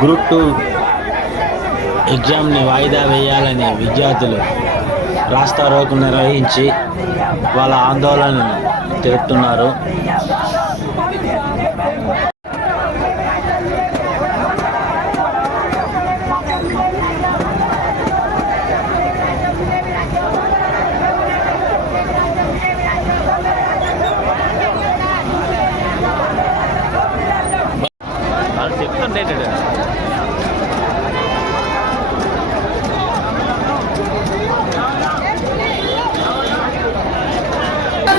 Group two ఎగ్జామ్ని వాయిదా వేయాలని విద్యార్థులు రాస్తారోకు నిర్వహించి వాళ్ళ ఆందోళనను తెలుపుతున్నారు వాళ్ళు చెప్తుండే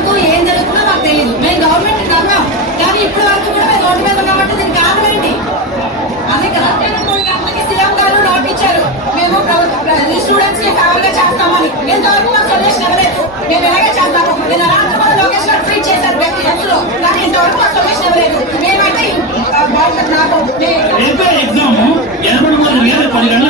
వరకు ఏం జరుగుతుందో మాకు తెలియదు మేము గవర్నమెంట్ నమ్మాం కానీ వరకు కూడా మేము రోడ్డు మీద ఉన్నామంటే దీనికి కారణం ఏంటి? అదే కదా. మూడు సీఎం గారు నోట్ ఇచ్చారు. మేము స్టూడెంట్స్కి ఫేవర్గా చేస్తామని. ఎంతవరకు మాకు సొల్యూషన్ ఇవ్వలేదు మేము ఎలాగే చేస్తాము? నేను కూడా లోకేష్ గారు చేశారు ప్రతి కానీ ఇంతవరకు మాకు సొల్యూషన్ ఇవ్వలేదు మేమైతే బాగుంటుంది నాకు. ఎగ్జామ్ ఎనభై మూడు వేల పది గంటల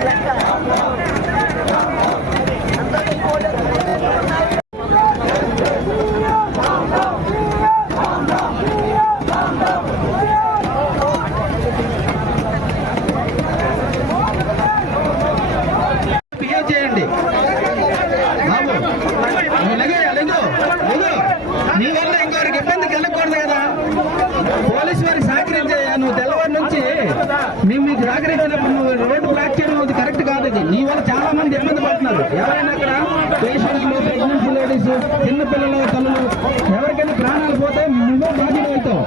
ఎగ్జామ్ మొత్తం చిన్న పిల్లలు తల్లులు ఎవరికైనా ప్రాణాలు పోతే నువ్వే బాధ్యత అవుతావు.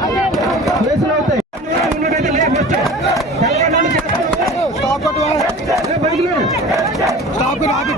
కేసులు అవుతాయి. లే. స్టాప్ ఆపి